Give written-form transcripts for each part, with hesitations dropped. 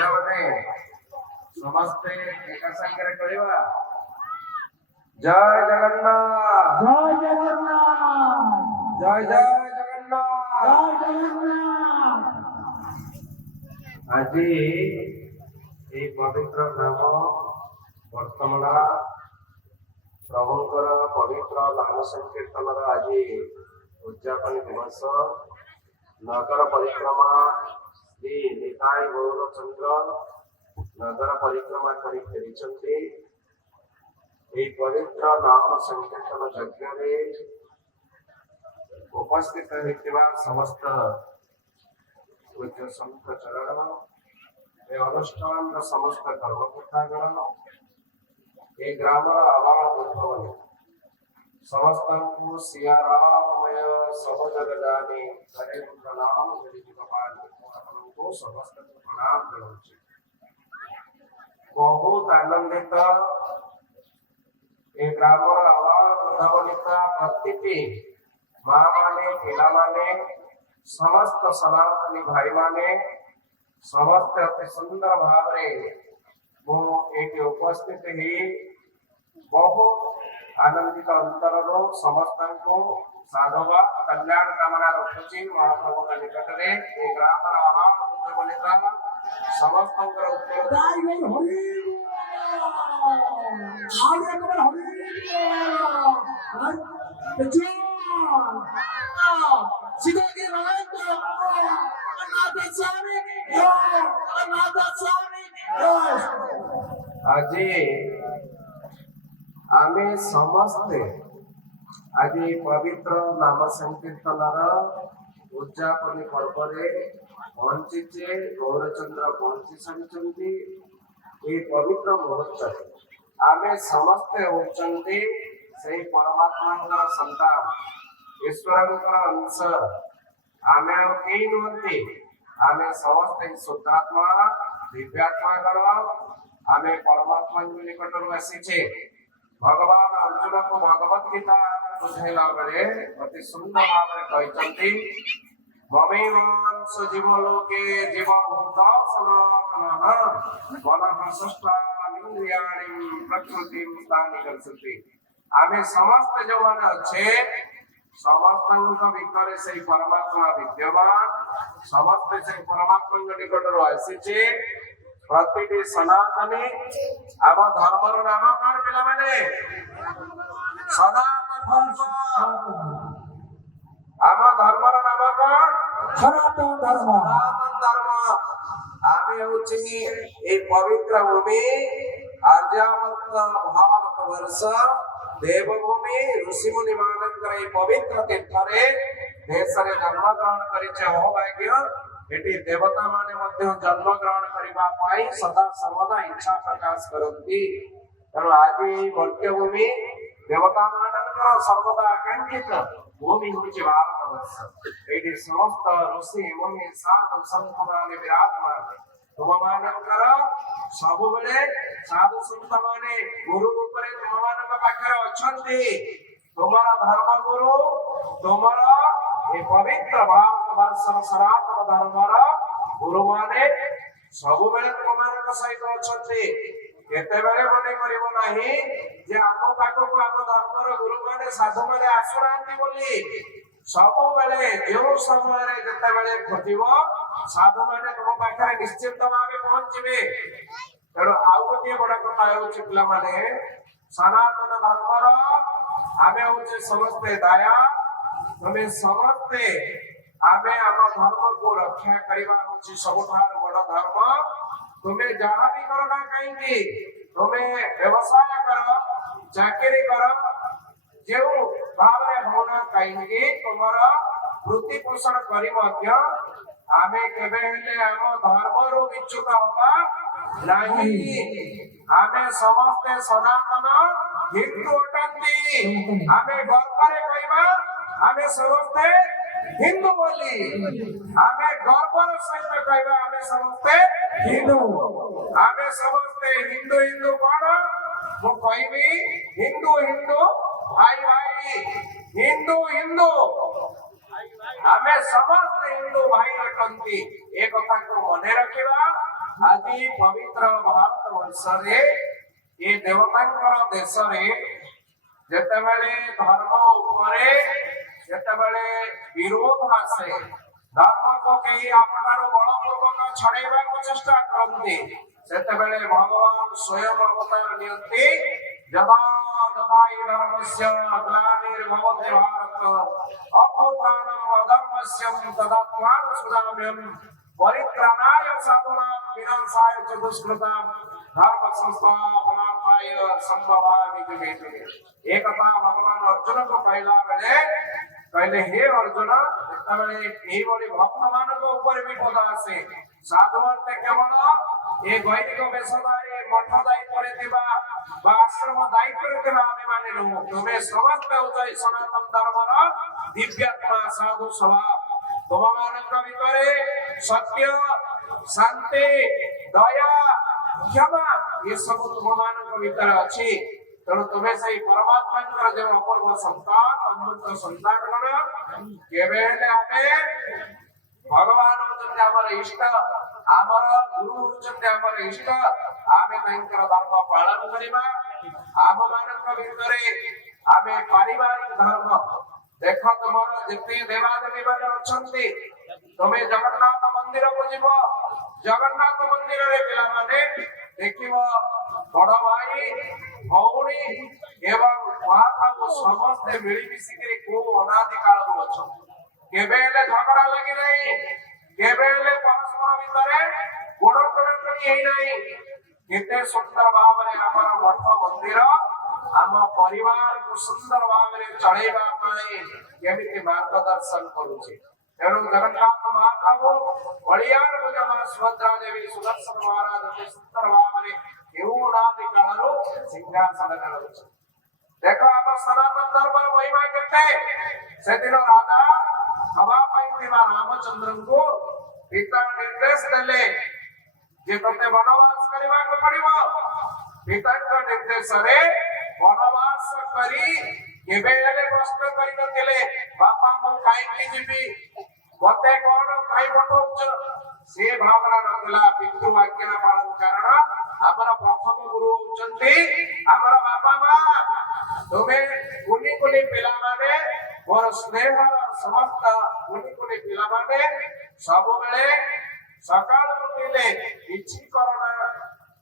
ପିଲାମାନେ ସମସ୍ତେ ଏକା ସାଙ୍ଗରେ କହିବା ଜୟ ଜଗନ୍ନାଥ ଜୟ ଜଗନ୍ନାଥ ଜୟ ଜୟ ଜଗନ୍ନାଥ। ଜୟ ଜଗନ୍ନାଥ। ଆଜି এই ପବିତ୍ର ଗ୍ରାମ ବର୍ତ୍ତମାନ ପ୍ରଭୁଙ୍କର ପବିତ୍ର ନାମ ସଂକୀର୍ତ୍ତନର ଆଜି ଉଦ୍ଯାପନୀ ଦିବସ। ନଗର ପରିକ୍ରମା ଶ୍ରୀ ନିତାଇ ଗୌରଚନ୍ଦ୍ର ନଗର ପରିକ୍ରମା କରି ଫେରିଛନ୍ତି। এই ପବିତ୍ର ନାମ ସଂକୀର୍ତ୍ତନ ଯଜ୍ଞରେ ଉପସ୍ଥିତ ହୋଇଥିବା ସମସ୍ତ ପୂଜ୍ୟ ସନ୍ଥ ଚରଣ ଏ ଅନୁଷ୍ଠାନର ସମସ୍ତ କର୍ମକର୍ତ୍ତାଗଣ ଏ ଗ୍ରାମର ଆବାଳ ବୃଦ୍ଧମାନେ ସମସ୍ତଙ୍କୁ ସିଆରାମୟ ସହଯୋଗ ଜାଣି ହରେ ପ୍ରଣାମ ଆପଣଙ୍କୁ ସମସ୍ତଙ୍କୁ ପ୍ରଣାମ ଜଣାଉଛି। ବହୁତ ଆନନ୍ଦିତ ଏ ଗ୍ରାମର ଆବାଳ ବୃଦ୍ଧବନିତା ପ୍ରତିଟି ମା ମାନେ ପିଲାମାନେ ସମସ୍ତ ସନାତନୀ ଭାଇମାନେ ସମସ୍ତେ ଅତି ସୁନ୍ଦର ଭାବରେ ମୁଁ ଏଠି ଉପସ୍ଥିତ ହେଇ ବହୁତ ଆନନ୍ଦିତ ଅନ୍ତରରୁ ସମସ୍ତଙ୍କୁ ସାଧୁବାଦ କଲ୍ୟାଣ କାମନା ରଖୁଛି ମହାପ୍ରଭୁଙ୍କ ନିକଟରେ। ଏ ଗ୍ରାମର ଆବାଳ ବୃଦ୍ଧବନିତା ସମସ୍ତଙ୍କର ଆଜି ଆମେ ସମସ୍ତେ ଆଜି ପବିତ୍ର ନାମ ସଂକୀର୍ତ୍ତନର ଉଦ୍ଯାପନୀ ପର୍ବରେ ପହଞ୍ଚିଛେ। ଗୌରଚନ୍ଦ୍ର ପହଞ୍ଚି ସାରିଛନ୍ତି। এই ପବିତ୍ର ମୁହୂର୍ତ୍ତରେ ଆମେ ସମସ୍ତେ ହେଉଛନ୍ତି ସେଇ ପରମାତ୍ମାଙ୍କର ସନ୍ତାନ, ଈଶ୍ୱରଙ୍କର ଅଂଶ। ଆମେ ଆଉ କେହି ନୁହନ୍ତି, ଆମେ ସମସ୍ତେ ଶୁଦ୍ଧାତ୍ମା ଦିବ୍ୟାତ୍ମାଙ୍କର। ଆମେ ପରମାତ୍ମାଙ୍କ ନିକଟରୁ ଆସିଛେ। ଭଗବାନ ଅର୍ଜୁନକୁ ଭଗବତ ଗୀତା ବୁଝାଇଲା ବେଳେ ଅତି ସୁନ୍ଦର ଭାବରେ କହିଛନ୍ତି ମମୈବାଂଶ ଜୀବଲୋକେ ଜୀବଭୂତ ସନାତନଃ ମନଃ ଷଷ୍ଠାନୀନ୍ଦ୍ରିୟାଣि ପ୍ରକୃତିଂ ସ୍ଥାନି ଗଚ୍ଛତି। ଆମେ ସମସ୍ତେ ଯୋଉମାନେ ଅଛେ ସମସ୍ତଙ୍କ ଭିତରେ ସେଇ ପରମାତ୍ମା ବିଦ୍ୟମାନ। ସମସ୍ତେ ସେଇ ପରମାତ୍ମାଙ୍କ ନିକଟରୁ ଆସିଛେ। ପ୍ରତିଟି ସନାତନୀ ଆମ ଧର୍ମର ନାମ କଣ ପିଲାମାନେ? ସନାତନ ଧର୍ମ। ଆମ ଧର୍ମର ନାମ କଣ? ସନାତନ ଧର୍ମ। ସନାତନ ଧର୍ମ। ଆମେ ହଉଛି এই ପବିତ୍ର ଭୂମି ଆର୍ଯ୍ୟାବର୍ତ ଭାରତ ବର୍ଷ ଦେବଭୂମି ଋଷିମୁନି ମାନଙ୍କର এই ପବିତ୍ର ତୀର୍ଥରେ ଦେଶରେ ଜନ୍ମଗ୍ରହଣ କରିଛେ। ଅଭାଗ୍ୟ ଏଠି ଦେବତା ମାନେ ମଧ୍ୟ ଜନ୍ମ ଗ୍ରହଣ କରିବା ପାଇଁ ସଦା ସର୍ବଦା ଇଚ୍ଛା ପ୍ରକାଶ କରନ୍ତି। ତେଣୁ ଆଜି ଏହି ମର୍ତ୍ତ୍ୟଭୂମି ଦେବତା ମାନଙ୍କର ସର୍ବଦା ଆକାଂକ୍ଷିତ ଭୂମି ହେଉଛି ଭାରତ ବର୍ଷ। ଏଇଠି ସମସ୍ତ ଋଷି ମୁନି ସାଧୁ ସନ୍ଥ ମାନେ ବିରାଜମାନ। ତୁମମାନଙ୍କର ସବୁବେଳେ ସାଧୁ ସନ୍ଥ ମାନେ ଗୁରୁ ରୂପରେ ତୁମମାନଙ୍କ ପାଖରେ ଅଛନ୍ତି। ତୁମର ଧର୍ମଗୁରୁ ତୁମର ଏ ପବିତ୍ର ଭାରତ ବର୍ଷର ସନାତନ ଧର୍ମର ଗୁରୁମାନେ ସବୁବେଳେ ତୁମମାନଙ୍କ ସହିତ ଅଛନ୍ତି। କେତେବେଳେ ମନେ କରିବ ନାହିଁ ଯେ ଆମ ପାଖକୁ ଆମ ଧର୍ମର ଗୁରୁମାନେ ସାଧୁମାନେ ଆସୁନାହାନ୍ତି ବୋଲି। ସବୁବେଳେ ଯେଉଁ ସମୟରେ ଯେତେବେଳେ ଖୋଜିବ ସାଧୁମାନେ ତୁମ ପାଖରେ ନିଶ୍ଚିତ ଭାବେ ପହଞ୍ଚିବେ। ତେଣୁ ଆଉ ଗୋଟିଏ ବଡ କଥା ହେଉଛି ପିଲାମାନେ, ସନାତନ ଧର୍ମର ଆମେ ହଉଛେ ସମସ୍ତେ ଦାୟା। ତମେ ସମସ୍ତେ ଆମେ ଆମ ଧର୍ମକୁ ରକ୍ଷା କରିବା ହଉଛି ସବୁଠାରୁ ବଡ ଧର୍ମ। ତୁମେ ଯାହା ବି କର ନା କାହିଁକି, ତୁମେ ବ୍ୟବସାୟ କର, ଚାକିରି କର, ଯେଉଁ ଭାବରେ ହଉନା କାହିଁକି ତୁମର ବୃତ୍ତି ପୋଷଣ କରି ମଧ୍ୟ ଆମେ କେବେ ହେଲେ ଆମ ଧର୍ମରୁ ବିଚ୍ୟୁତ ହବା ନାହିଁ। ଆମେ ସମସ୍ତେ ସନାତନ ହିନ୍ଦୁ ଅଟନ୍ତି। ଆମେ ଗର୍ବରେ କହିବା ଆମେ ସମସ୍ତେ ହିନ୍ଦୁ ବୋଲି। ଆମେ ଗର୍ବର ସହିତ କହିବା ଆମେ ସମସ୍ତେ ହିନ୍ଦୁ। ଆମେ ସମସ୍ତେ ହିନ୍ଦୁ। ହିନ୍ଦୁ କଣ ମୁଁ କହିବି? ହିନ୍ଦୁ ହିନ୍ଦୁ ଭାଇ ଭାଇ। ହିନ୍ଦୁ ହିନ୍ଦୁ ଆମେ ସମସ୍ତେ ହିନ୍ଦୁ ଭାଇ ଅଟନ୍ତି। ଏ କଥାକୁ ମନେ ରଖିବା। ଆଜି ପବିତ୍ର ଭାରତ ବର୍ଷରେ ଏ ଦେବତାଙ୍କର ଦେଶରେ ଯେତେବେଳେ ଧର୍ମ ଉପରେ ଯେତେବେଳେ ବିରୋଧ ଆସେ, ଧର୍ମକୁ କେହି ଆମଠାରୁ ବଳପୂର୍ବକ ଛଡେଇବାକୁ ଚେଷ୍ଟା କରନ୍ତି, ସେତେବେଳେ ଭଗବାନ ସ୍ୱୟଂ ଅବତାର ନିଅନ୍ତି। ଯଦା ଯଦା ହି ଧର୍ମସ୍ୟ ଗ୍ଲାନିର୍ଭବତି ଭାରତ ଅଭ୍ୟୁତ୍ଥାନମ୍ ଅଧର୍ମସ୍ୟ ତଦାତ୍ମାନ ସୁଦାମ୍ୟମ୍ परित्राणाय साधूनां विनाशाय च दुष्कृतां धर्म संस्थापनार्थाय संभवामि जुगे। एक कथा भगवान अर्जुन को कहला बेले कहले, हे अर्जुन, जेतेबेले एही बड़ी भक्त मानक ऊपर विपद आसे, साधुवंते केवल ए वैदिक वेशधारी मठ दायित्व थिबा बा आश्रम दायित्व थिबा आमे माने नु, तुमे समस्त होई सनातन धर्मर दिव्यात्मा साधु स्वभाव। तुमମାନଙ୍କ ଭିତରେ ସତ୍ୟ, ଶାନ୍ତି, ଦୟା, କ୍ଷମା ଏସବୁ ତୁମମାନଙ୍କ ଭିତରେ ଅଛି। ତେଣୁ ତୁମେ ସେଇ ପରମାତ୍ମାଙ୍କର ଯେଉଁ ଅପୂର୍ବ ସନ୍ତାନ, ଅମୃତ ସନ୍ତାନଗଣ। କେବେ ହେଲେ ଆମେ ଭଗବାନ ହଉଛନ୍ତି ଆମର ଇଷ୍ଟ, ଆମର ଗୁରୁ ହଉଛନ୍ତି ଆମର ଇଷ୍ଟ। ଆମେ ତାଙ୍କର ଧର୍ମ ପାଳନ କରିବା। ଆମମାନଙ୍କ ଭିତରେ ଆମେ ପାରିବାରିକ ଧର୍ମ देख तुमर जिते देवादेवी मान अच्छी, तुम्हें जगन्नाथ मंदिर को जीव, जगन्नाथ मंदिर रे पिला माने देखिबो बड़ भाई भौणी एवं महाप्रभु समस्ते मिली मिसिकरी को अनादि काल अच्छे, केबेले झगड़ा लगी नहीं, केबेले परस्पर भितरे गोड़ टणाटणी हेई नहीं। केते सुंदर भाव रे हमर मठ मंदिर आम परिवार को सुंदर भाव में चढ़ेवा केमिति मार्गदर्शन करुचे। तेणु जगन्नाथ महाप्रभु बलियार भुजा सुभद्रा देवी सुदर्शन महाराज के सुंदर भाव में अनादि काल सिंहासन रहुचे। देख आम सनातन धर्म महिमा केते, से दिन राजा हवा रामचंद्र को पिता निर्देश देले जे तते वनवास करबा को पड़िबो। पिता निर्देश रे वनवास करी केबे हेले प्रश्न करि नथिले, बापा मु काई की जीवी, मते कोन काई पठौछ, से भावना नथिला। पितृ आज्ञा पालन कारण हमर प्रथम गुरु होचंती हमर बापा मां। तुमे कुनी कुनी पिला माने मोर स्नेहर समस्त कुनी कुनी पिला माने सब बेले सकाळ उठिले किछि करना,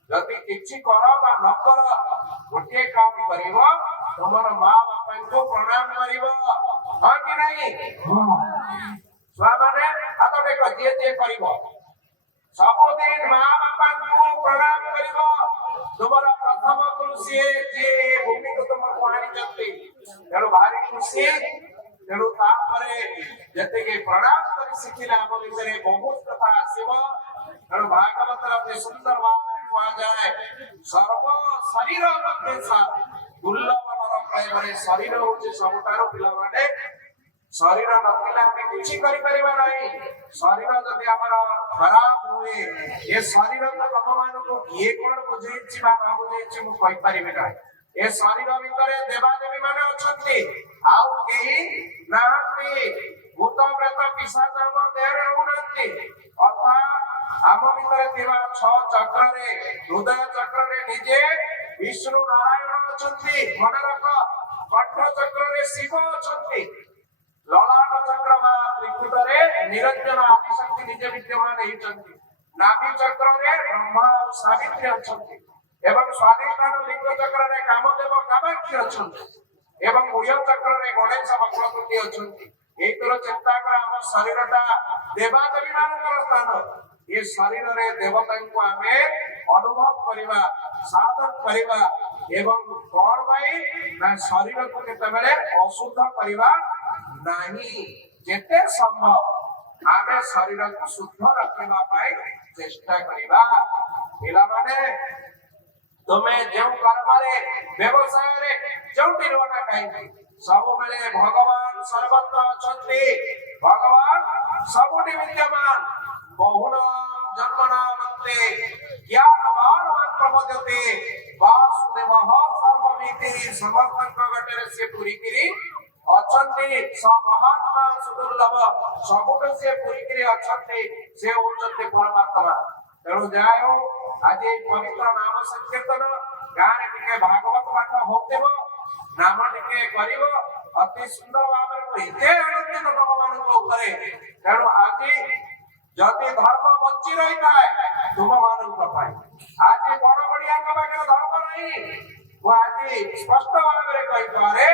जदि किछि कर बा न कर गोटे काम करिवो, तुमर मां बापा को प्रणाम करिवो, हां कि नहीं? छुआ माने हाथ देखो जे जे करिवो सब दिन मां बापा को प्रणाम करिवो। तुमर प्रथम गुरु से जे भूमि को तुम पानी जंती तेरो भारी खुशी। तेणु तापरे जते के प्रणाम करि सिखिला हम भितरे बहुत कथा आसीबो। तेणु भागवत अति सुंदर भाव कहा जाए, सर्व शरीर मध्ये दुर्लभ नर प्रेमरे शरीर होचे सबटारो पिला माने। शरीर नथिला हम किछि करि परिबा नाही। शरीर जदि हमर खराब हुए, ए शरीर तो तम मानु को किए कोन बुझैछि बा न बुझैछि मु कहि परिबे नाही। ए शरीर भितरे देवादेवी माने अछंती, आउ केही नाहंती। भूत प्रेत पिशाच हम देहरे रहउनांती। अर्थात आम भितर थिबा छ चक्र रे, हृदय चक्र रे निजे विष्णु नारायण अछंती, मन रख। कंठ चक्र रे शिव अछंती, ललाट चक्र बा त्रिकुट रे निरंजन आदि शक्ति निजे विद्यमान हेचंती, नाभि चक्र रे ब्रह्मा और सावित्री अछंती, एवं स्वादिष्ठान लिंग चक्र रे कामदेव कामाक्षी अछंती, एवं मुह्य चक्र रे गणेश वक्रतुंडी अछंती। एतरो चिंता कर हम शरीरटा देवादेवी मानकर स्थान। ये शरीर रे देवता को आमे अनुभव करिबा, साधन करिबा, एवं कोन भाई ना शरीर को केतेबेले अशुद्ध करिबा नाही। जेते संभव आमे शरीर को शुद्ध रखिबा पाई चेष्टा करिबा। पिला माने तुमे जो कर्म रे व्यवसाय रे जोटी रोना काई सब बेले भगवान सर्वत्र अछंती। भगवान सबुठी विद्यमान। बहुनाम जन्मनामन्ते ज्ञानवान प्रपद्यते वासुदेवः सर्वमिति। समस्तक गटरे से पूरी करी अछंती। स महात्मा सुदुर्लभ सबुठ से पूरी करी अछंती। से होचंती परमात्मा। ତେଣୁ ଯାହା ହଉ ଆଜି ଏଇ ପବିତ୍ର ନାମ ସଂକୀର୍ତ୍ତନ ଗାଁରେ ଟିକେ ଭାଗବତ ପାଠ ହଉଥିବ, ନାମ ଟିକେ କରିବ, ଅତି ସୁନ୍ଦର ଭାବରେ ମୁଁ ଏତେ ଆନନ୍ଦିତ ତମମାନଙ୍କ ଉପରେ। ତେଣୁ ଆଜି ଯଦି ଧର୍ମ ବଞ୍ଚି ରହିଥାଏ ତୁମମାନଙ୍କ ପାଇଁ, ଆଜି ବଡ ବଡିଆଙ୍କ ପାଖରେ ଧର୍ମ ନାହିଁ। ମୁଁ ଆଜି ସ୍ପଷ୍ଟ ଭାବରେ କହିପାରେ,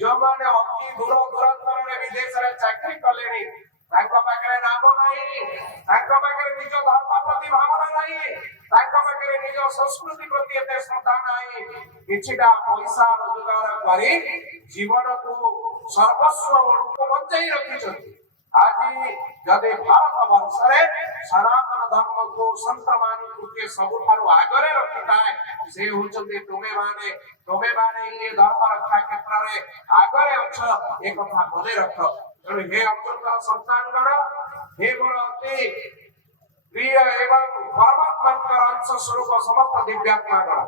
ଯୋଉମାନେ ଅତି ଦୂର ଦୂରାନ୍ତରରେ ବିଦେଶରେ ଚାକିରି କଲେଣି ତାଙ୍କ ପାଖରେ ନାମ ନାହିଁ, ତାଙ୍କ ପାଖରେ ନିଜ ଧର୍ମ ପ୍ରତି ଭାବନା ନାହିଁ, ତାଙ୍କ ପାଖରେ ନିଜ ସଂସ୍କୃତି ପ୍ରତି ଏତେ ଶ୍ରଦ୍ଧା ନାହିଁ। କିଛିଟା ପଇସା ରୋଜଗାର କରି ଜୀବନକୁ ସର୍ବସ୍ୱ ବଞ୍ଚାଇ ରଖିଛନ୍ତି। ଆଜି ଯଦି ଭାରତ ବର୍ଷରେ ସନାତନ ଧର୍ମକୁ ସନ୍ଥ ମାନଙ୍କୁ କିଏ ସବୁଠାରୁ ଆଗରେ ରଖିଥାଏ ସେ ହଉଛନ୍ତି ତୁମେମାନେ। ତୁମେମାନେ ଇଏ ଧର୍ମ ରକ୍ଷା କ୍ଷେତ୍ରରେ ଆଗରେ ଅଛ, ଏ କଥା ମନେ ରଖ। ତେଣୁ ହେ ଅମୃତର ସନ୍ତାନଗଣ, ହେ ମୋର ଅତି ପ୍ରିୟ ଏବଂ ପରମାତ୍ମାଙ୍କର ଅଂଶ ସ୍ୱରୂପ ସମସ୍ତ ଦିବ୍ୟାତ୍ମାଗଣ,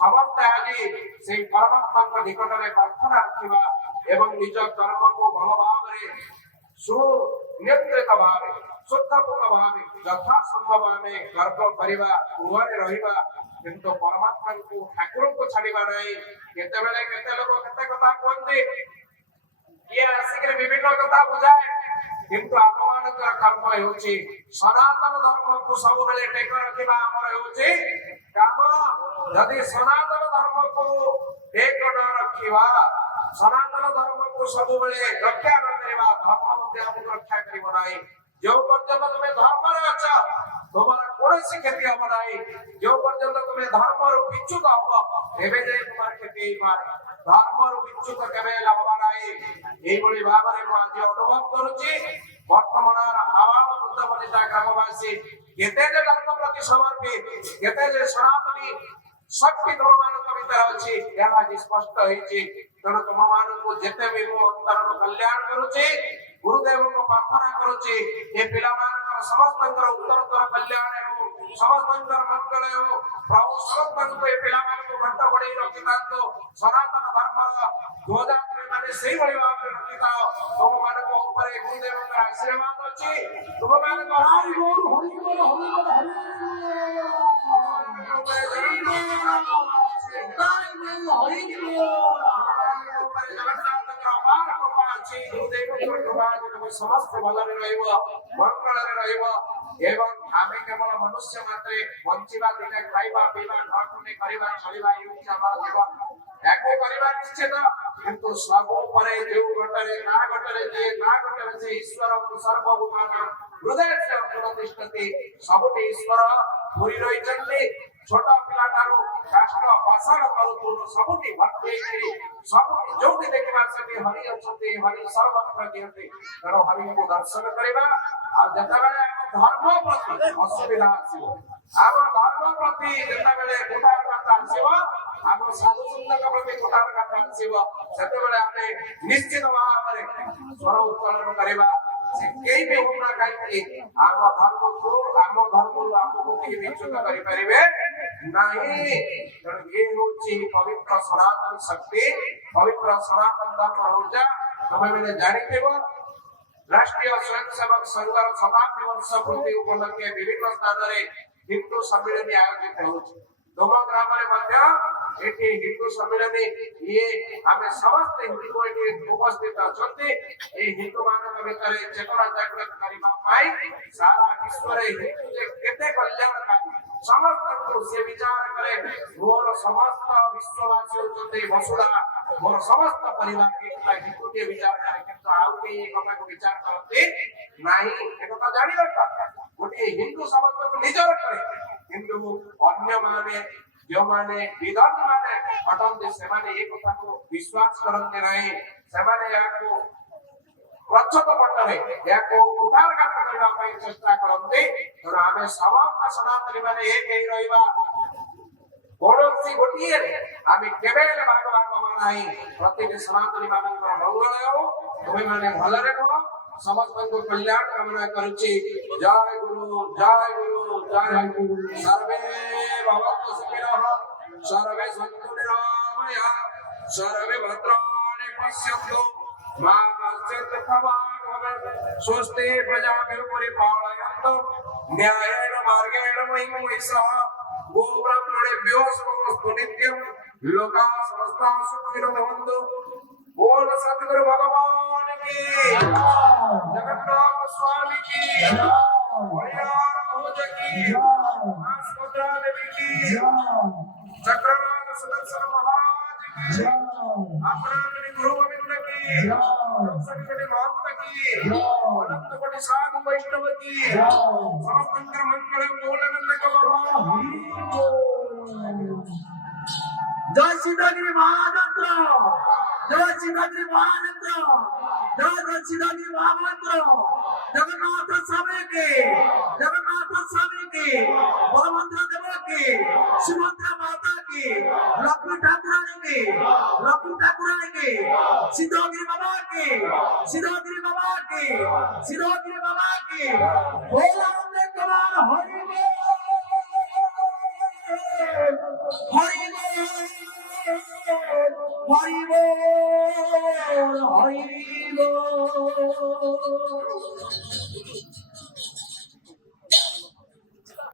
ସମସ୍ତେ ଆଜି ସେଇ ପରମାତ୍ମାଙ୍କ ନିକଟରେ ପ୍ରାର୍ଥନା ରଖିବା ଏବଂ ନିଜ କର୍ମକୁ ଭଲ ଭାବରେ ସୁନିୟନ୍ତ୍ରିତ ଭାବେ ଶୁଦ୍ଧପୂତ ଭାବେ ଯଥାସମ୍ଭବ ଆମେ ଗର୍ବ କରିବା, ଗୃହରେ ରହିବା, କିନ୍ତୁ ପରମାତ୍ମାଙ୍କୁ ଠାକୁରଙ୍କୁ ଛାଡିବା ନାହିଁ। କେତେବେଳେ କେତେ ଲୋକ କେତେ କଥା କୁହନ୍ତି, କିଏ ଆସିକି ବିଭିନ୍ନ କଥା ବୁଝାଏ, କିନ୍ତୁ ଆମମାନଙ୍କର କର୍ମ ହେଉଛି ସନାତନ ଧର୍ମକୁ ସବୁବେଳେ ଟେକ ରଖିବା ଆମର ହେଉଛି କାମ। ଯଦି ସନାତନ ଧର୍ମକୁ ଟେକ ନ ରଖିବା, ସନାତନ ଧର୍ମକୁ ସବୁବେଳେ ରକ୍ଷା ନ କରିବା, ଧର୍ମ ମଧ୍ୟ ଆମକୁ ରକ୍ଷା କରିବ ନାହିଁ। ଯେଉଁ ପର୍ଯ୍ୟନ୍ତ ତୁମେ ଧର୍ମରେ ଅଛ ତୁମର କୌଣସି କ୍ଷତି ହବ ନାହିଁ। ଯେଉଁ ପର୍ଯ୍ୟନ୍ତ ତୁମେ ଧର୍ମରୁ ବିଚ୍ୟୁତ ହବ ତେବେ ଯାଇ ତୁମର କ୍ଷତି ହେଇପାରେ। ଧର୍ମରୁ ବିଚ୍ୟୁତ କେବେ ହେଲେ ହବ ନାହିଁ। এইভাবে ভাবে ମୁଁ ଆଜି ଅନୁଭବ କରୁଛି। ବର୍ତ୍ତମାନର ଆବାଳ ବୃଦ୍ଧ ବନିତା ଗ୍ରାମବାସୀ କେତେ ଯେ ଧର୍ମ ପ୍ରତି ସମର୍ପିତ, କେତେ ଯେ ସନାତନୀ ଶକ୍ତି ତୁମମାନଙ୍କ ଭିତରେ ଅଛି, ଏହା ଆଜି ସ୍ପଷ୍ଟ ହେଇଛି। ତେଣୁ ତୁମମାନଙ୍କୁ ଯେତେ ବି ମୁଁ ଅନ୍ତରର କଲ୍ୟାଣ କରୁଛି, ଗୁରୁଦେବଙ୍କୁ ପ୍ରାର୍ଥନା କରୁଛି, ଏ ପିଲାମାନଙ୍କର ସମସ୍ତଙ୍କର ଉତ୍ତରୋତ୍ତର କଲ୍ୟାଣ ହେଉ, ସମସ୍ତଙ୍କର ମଙ୍ଗଳ ହେଉ। ପ୍ରଭୁ ସମସ୍ତଙ୍କୁ ଏ ପିଲାମାନଙ୍କୁ ଘଣ୍ଟ ଘୋଡେଇ ରଖିଥାନ୍ତୁ। ସନାତନ ଧର୍ମର ଧ୍ୱଜା ମାନେ ସେଇଭଳି ଭାବରେ ରଖିଥାଅ। ତୁମମାନଙ୍କ ଉପରେ ଗୁରୁଦେବଙ୍କର ଆଶୀର୍ବାଦ ଅଛି। ତୁମମାନଙ୍କ ସମସ୍ତେ ଭଲରେ ରହିବ, ମଙ୍ଗଳରେ ରହିବ। ଏବଂ ଆମେ କେବଳ ମନୁଷ୍ୟ ମାତ୍ରେ ବଞ୍ଚିବା, ଦିନେ ଖାଇବା ପିଇବା, ଘରଖଣ୍ଡେ କରିବା, ଚଳିବା ହେଉଛି ଆମର ଜୀବନ। ୟାକୁ କରିବା ନିଶ୍ଚିତ, କିନ୍ତୁ ସବୁ ପରେ ଯେଉଁ ଘଟରେ ନା ଘଟରେ ଯିଏ ନା ଘଟରେ ସେ ଈଶ୍ୱରଙ୍କୁ ସର୍ବଭୂତାନ ହୃଦୟରେ ପ୍ରତିଷ୍ଠତି। ସବୁଠି ଈଶ୍ୱର ପୁରି ରହିଛନ୍ତି। ଛୋଟ ପିଲାଠାରୁ କାଷ୍ଟ ପାଷାଣ କରୁଥିଲୁ ସବୁଠି ଭର୍ତ୍ତି ହେଇଛି। ସବୁଠି ଯୋଉଠି ଦେଖିବା ସେଠି ହରି ଅଛନ୍ତି, ହରି ସର୍ବତ୍ର ଦିଅନ୍ତି। ତେଣୁ ହରିଙ୍କୁ ଦର୍ଶନ କରିବା। ଆଉ ଯେତେବେଳେ ଆମ ଧର୍ମ ପ୍ରତି ଅସୁବିଧା ଆସିବ, ଆମ ଧର୍ମ ପ୍ରତି ଯେତେବେଳେ କୁଟାରଘାତ ଆସିବ, ଆମ ସାଧୁସନ୍ଥଙ୍କ ପ୍ରତି କୁଟାରଘାତ ଆସିବ, ସେତେବେଳେ ଆମେ ନିଶ୍ଚିତ ଭାବରେ ସ୍ୱର ଉତ୍ତୋଳନ କରିବା। ସେ କେହି ବି ହୁନା କାହିଁକି ଆମ ଧର୍ମରୁ ଆମକୁ କେହି ବିଚ୍ୟୁତ କରିପାରିବେ ନାହିଁ। ତେଣୁ ଇଏ ହେଉଛି ପବିତ୍ର ସନାତନ ଶକ୍ତି, ପବିତ୍ର ସନାତନ ଧର୍ମ ଊର୍ଜା। ତମେମାନେ ଜାଣିଥିବ ରାଷ୍ଟ୍ରୀୟ ସ୍ୱୟଂସେବକ ସଂଘର ଶତାବ୍ଦୀ ବର୍ଷ ପୂର୍ତ୍ତି ଉପଲକ୍ଷେ ବିଭିନ୍ନ ସ୍ଥାନରେ ହିନ୍ଦୁ ସମ୍ମିଳନୀ ଆୟୋଜିତ ହେଉଛି। ତୁମ ଗ୍ରାମରେ ମଧ୍ୟ ଏଠି ହିନ୍ଦୁ ସମ୍ମିଳନୀ, ଇଏ ଆମେ ସମସ୍ତେ ହିନ୍ଦୁ ଏଠି ଉପସ୍ଥିତ ଅଛନ୍ତି। ଏହି ହିନ୍ଦୁ ମାନଙ୍କ ଭିତରେ ଚେତନା ଜାଗ୍ରତ କରିବା ପାଇଁ ସାରା ବିଶ୍ୱରେ ହିନ୍ଦୁ ଯେ କେତେ କଲ୍ୟାଣକାରୀ ସମସ୍ତଙ୍କୁ ସେ ବିଚାର କରେ। ମୋର ସମସ୍ତ ବିଶ୍ୱବାସୀ ହେଉଛନ୍ତି ବସୁଧା, ମୋର ସମସ୍ତ ପରିବାର ହିନ୍ଦୁଟିଏ ବିଚାର କରେ, କିନ୍ତୁ ଆଉ କେହି ଏ କଥାକୁ ବିଚାର କରନ୍ତି ନାହିଁ। ଏକଥା ଜାଣି ରଖ, ଗୋଟିଏ ହିନ୍ଦୁ ସମସ୍ତଙ୍କୁ ନିଜର କରେ, କିନ୍ତୁ ଅନ୍ୟମାନେ ଯେଉଁମାନେ ବିଦ୍ୱାନ ମାନେ ଅଟନ୍ତି ସେମାନେ ଏ କଥାକୁ ବିଶ୍ୱାସ କରନ୍ତି ନାହିଁ। ସେମାନେ ଏହାକୁ ପ୍ରଚ୍ଛଦ ପଟରେ ଏହାକୁ କୁଠାରଘାତ କରିବା ପାଇଁ ଚେଷ୍ଟା କରନ୍ତି। ତେଣୁ ଆମେ ସମସ୍ତ ସନାତନୀ ମାନେ ଏକ ହେଇ ରହିବା। କୌଣସି ଗୋଟିଏ ଆମେ କେବେ ହେଲେ ଭାଗ ହବା ନାହିଁ। ପ୍ରତିଟି ସନାତନୀ ମାନଙ୍କର ମଙ୍ଗଳ ହେଉ, ତୁମେମାନେ ଭଲରେ ରୁହ। ସମସ୍ତଙ୍କୁ କଲ୍ୟାଣ କାମନା କରୁଛି। ଜୟ ଗୁରୁ, ଜୟ ଗୁରୁ, ଜୟ ଗୁରୁ। ସର୍ବେ ଭବନ୍ତୁ ସୁଖିନଃ, ସର୍ବେ ସନ୍ତୁ ନିରାମୟା, ସର୍ବେ ଭଦ୍ରାଣି ପଶ୍ୟନ୍ତୁ, ମା କଶ୍ଚିत् ଦୁଃଖଭାଗ୍ ଭବେत्। ସ୍ୱସ୍ତି ପ୍ରଜାଭ୍ୟଃ ପରିପାଳୟन्तु ନ୍ୟାୟेन मार्गेण महिमैषः गोब्राह्मणेभ्यो समस्तु नित्यं लोकाः समस्ताः सुखिनो भवन्तु। बोल सद्गुरु भगवान की, जगन्नाथ स्वामी की, हरियार भोज की, मां सुभद्रा देवी की, चक्रनाथ सुदर्शन महाराज की, अपराधनी गुरु गोविंद की, संकटि महंत की, अनंत कोटि साधु वैष्णव की, समस्त मंगल मूलनंद भगवान। जय सीतागिरी महामंत्र, जय सीतागिरी महामंत्र, जय सीतागिरी महामंत्र। जगन्नाथ स्वामी की, जगन्नाथ स्वामी की, बलभद्र देव की, सुभद्रा माता की, लक्ष्मी ठाकुरानी की, लक्ष्मी ठाकुरानी की, सीतागिरी बाबा की, सीतागिरी बाबा की, सीतागिरी बाबा की। बोला हमने कमान हरि बोल, हरि बोल, हरि बोल, हरि बोल।